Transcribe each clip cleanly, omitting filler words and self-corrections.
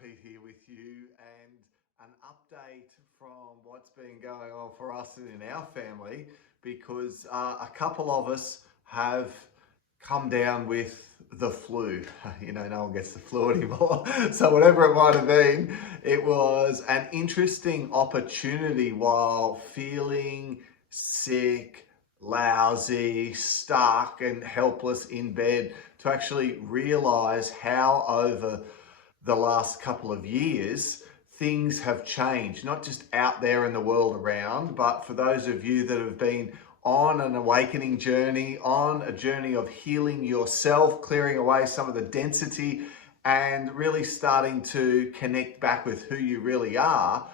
Pete here with you, and an update from what's been going on for us and in our family, because a couple of us have come down with the flu. You know, no one gets the flu anymore. So whatever it might have been, it was an interesting opportunity while feeling sick, lousy, stuck and helpless in bed, to actually realize how over the last couple of years things have changed, not just out there in the world around, but for those of you that have been on an awakening journey, on a journey of healing yourself, clearing away some of the density and really starting to connect back with who you really are.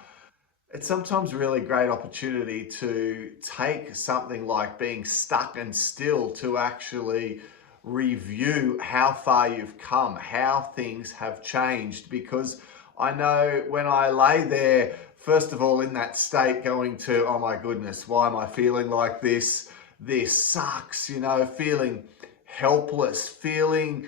It's sometimes a really great opportunity to take something like being stuck and still to actually review how far you've come, how things have changed. Because I know when I lay there, first of all, in that state going to, oh my goodness, why am I feeling like this? This sucks, you know, feeling helpless, feeling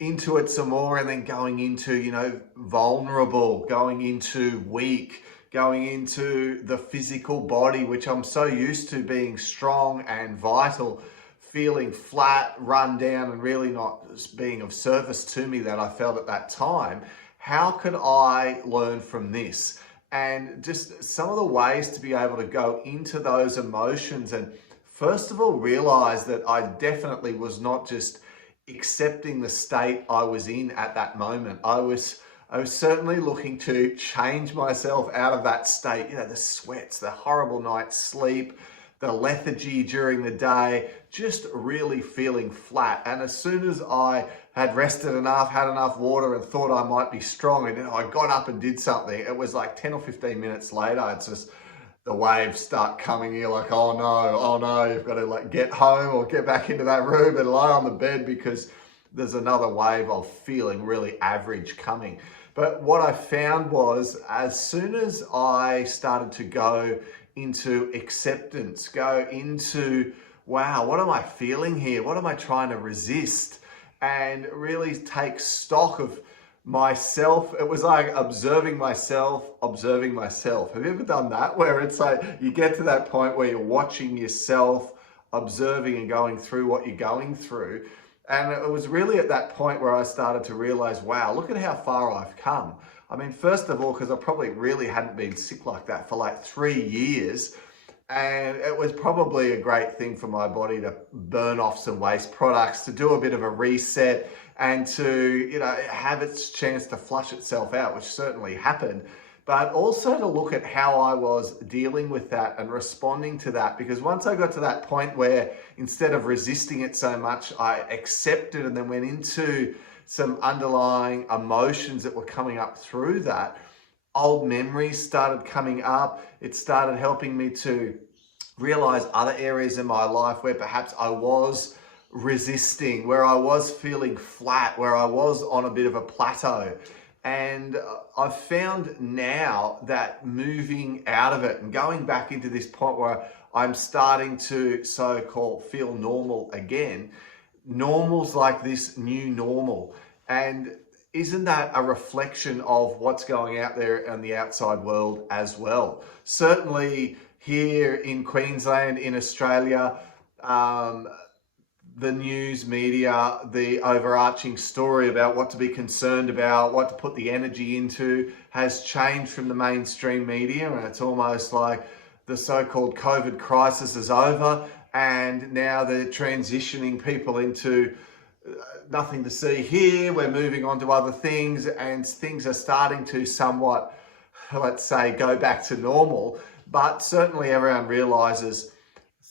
into it some more, and then going into, you know, vulnerable, going into weak, going into the physical body, which I'm so used to being strong and vital, feeling flat, run down, and really not being of service to me that I felt at that time. How could I learn from this? And just some of the ways to be able to go into those emotions and first of all realize that I definitely was not just accepting the state I was in at that moment. I was certainly looking to change myself out of that state. You know, the sweats, the horrible night's sleep, the lethargy during the day, just really feeling flat. And as soon as I had rested enough, had enough water and thought I might be strong, and I got up and did something, it was like 10 or 15 minutes later, it's just the waves start coming. You're like, oh no, you've got to like get home or get back into that room and lie on the bed because there's another wave of feeling really average coming. But what I found was, as soon as I started to go into acceptance, go into, wow, what am I feeling here? What am I trying to resist? And really take stock of myself. It was like observing myself. Have you ever done that? Where it's like you get to that point where you're watching yourself, observing and going through what you're going through. And it was really at that point where I started to realize, wow, look at how far I've come. I mean, first of all, because I probably really hadn't been sick like that for like 3 years. And it was probably a great thing for my body to burn off some waste products, to do a bit of a reset and to, you know, have its chance to flush itself out, which certainly happened. But also to look at how I was dealing with that and responding to that. Because once I got to that point where instead of resisting it so much, I accepted and then went into some underlying emotions that were coming up through that, old memories started coming up. It started helping me to realize other areas in my life where perhaps I was resisting, where I was feeling flat, where I was on a bit of a plateau. And I've found now that moving out of it and going back into this point where I'm starting to so-called feel normal again, normal's like this new normal. And isn't that a reflection of what's going out there in the outside world as well? Certainly here in Queensland, in Australia, the news media, the overarching story about what to be concerned about, what to put the energy into, has changed from the mainstream media. And it's almost like the so-called COVID crisis is over, and now they're transitioning people into nothing to see here. We're moving on to other things, and things are starting to somewhat, let's say, go back to normal. But certainly everyone realizes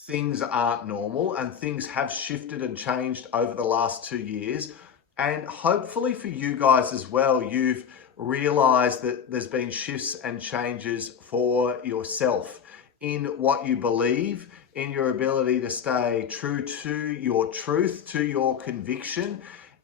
things aren't normal, and things have shifted and changed over the last 2 years. And hopefully for you guys as well, you've realized that there's been shifts and changes for yourself in what you believe, in your ability to stay true to your truth, to your conviction,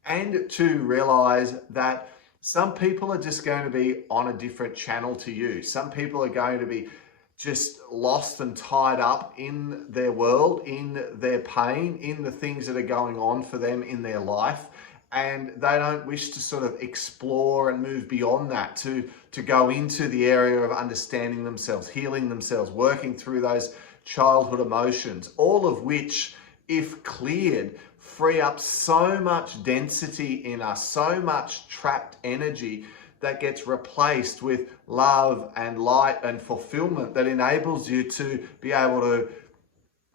and to realize that some people are just going to be on a different channel to you. Some people are going to be just lost and tied up in their world, in their pain, in the things that are going on for them in their life. and they don't wish to sort of explore and move beyond that, to go into the area of understanding themselves, healing themselves, working through those childhood emotions, all of which, if cleared, free up so much density in us, so much trapped energy that gets replaced with love and light and fulfillment that enables you to be able to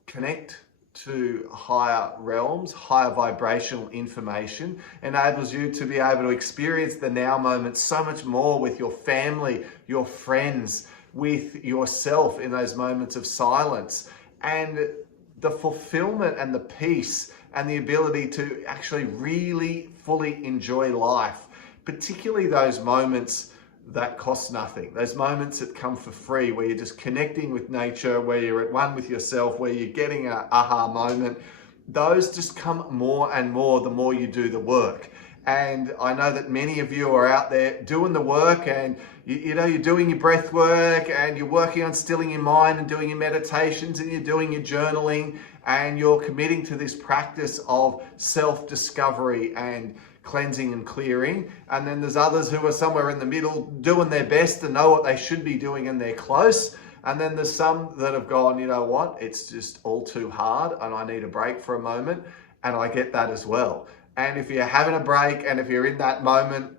connect to higher realms, higher vibrational information, enables you to be able to experience the now moment so much more with your family, your friends, with yourself in those moments of silence. And the fulfillment and the peace and the ability to actually really fully enjoy life, particularly those moments that cost nothing, those moments that come for free, where you're just connecting with nature, where you're at one with yourself, where you're getting an aha moment. Those just come more and more the more you do the work. And I know that many of you are out there doing the work, and you're doing your breath work, and you're working on stilling your mind and doing your meditations, and you're doing your journaling, and you're committing to this practice of self-discovery and cleansing and clearing. And then there's others who are somewhere in the middle, doing their best and know what they should be doing, and they're close. And then there's some that have gone, you know what, it's just all too hard and I need a break for a moment. And I get that as well. And if you're having a break and if you're in that moment,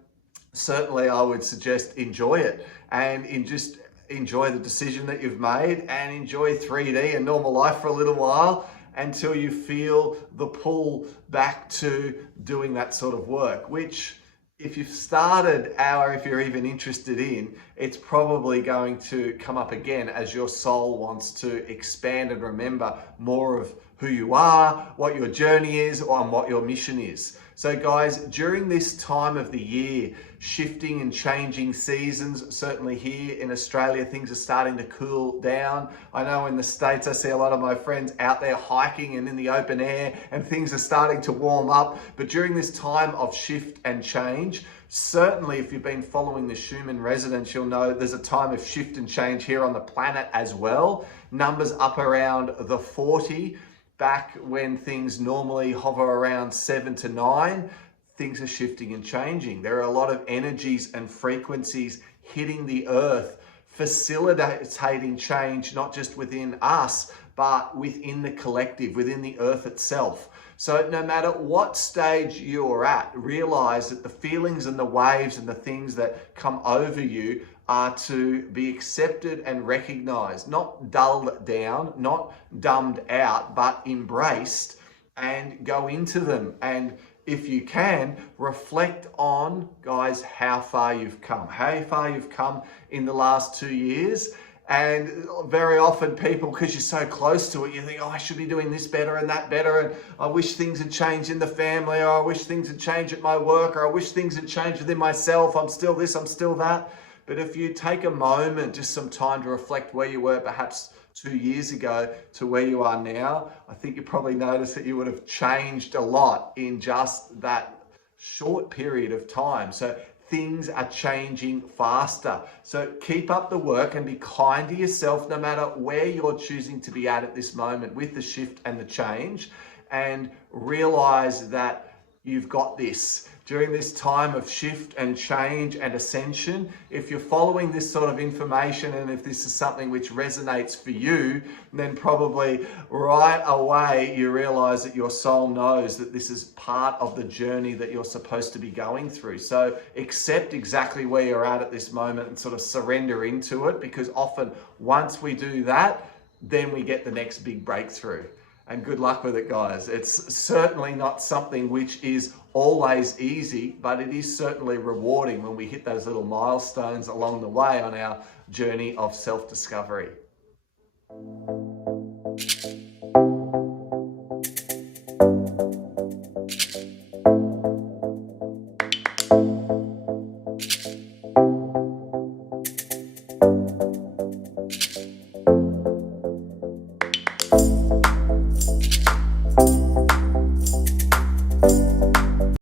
certainly I would suggest enjoy it, and just enjoy the decision that you've made, and enjoy 3D and normal life for a little while, until you feel the pull back to doing that sort of work, which, if you've started or if you're even interested in, it's probably going to come up again as your soul wants to expand and remember more of who you are, what your journey is, and what your mission is. So guys, during this time of the year, shifting and changing seasons, certainly here in Australia, things are starting to cool down. I know in the States, I see a lot of my friends out there hiking and in the open air, and things are starting to warm up. But during this time of shift and change, certainly if you've been following the Schumann resonance, you'll know there's a time of shift and change here on the planet as well. Numbers up around the 40. Back when things normally hover around 7 to 9, things are shifting and changing. There are a lot of energies and frequencies hitting the earth, facilitating change, not just within us, but within the collective, within the earth itself. So no matter what stage you're at, realize that the feelings and the waves and the things that come over you are to be accepted and recognized, not dulled down, not dumbed out, but embraced, and go into them. And if you can, reflect on, guys, how far you've come in the last 2 years. And very often people, because you're so close to it, you think, oh, I should be doing this better and that better, and I wish things had changed in the family, or I wish things had changed at my work, or I wish things had changed within myself. I'm still this, I'm still that. But if you take a moment, just some time to reflect where you were perhaps 2 years ago to where you are now, I think you probably notice that you would have changed a lot in just that short period of time. So things are changing faster. So keep up the work and be kind to yourself, no matter where you're choosing to be at this moment with the shift and the change, and realize that you've got this. During this time of shift and change and ascension, if you're following this sort of information, and if this is something which resonates for you, then probably right away you realize that your soul knows that this is part of the journey that you're supposed to be going through. So accept exactly where you're at this moment and sort of surrender into it, because often once we do that, then we get the next big breakthrough. And good luck with it, guys. It's certainly not something which is always easy, but it is certainly rewarding when we hit those little milestones along the way on our journey of self-discovery.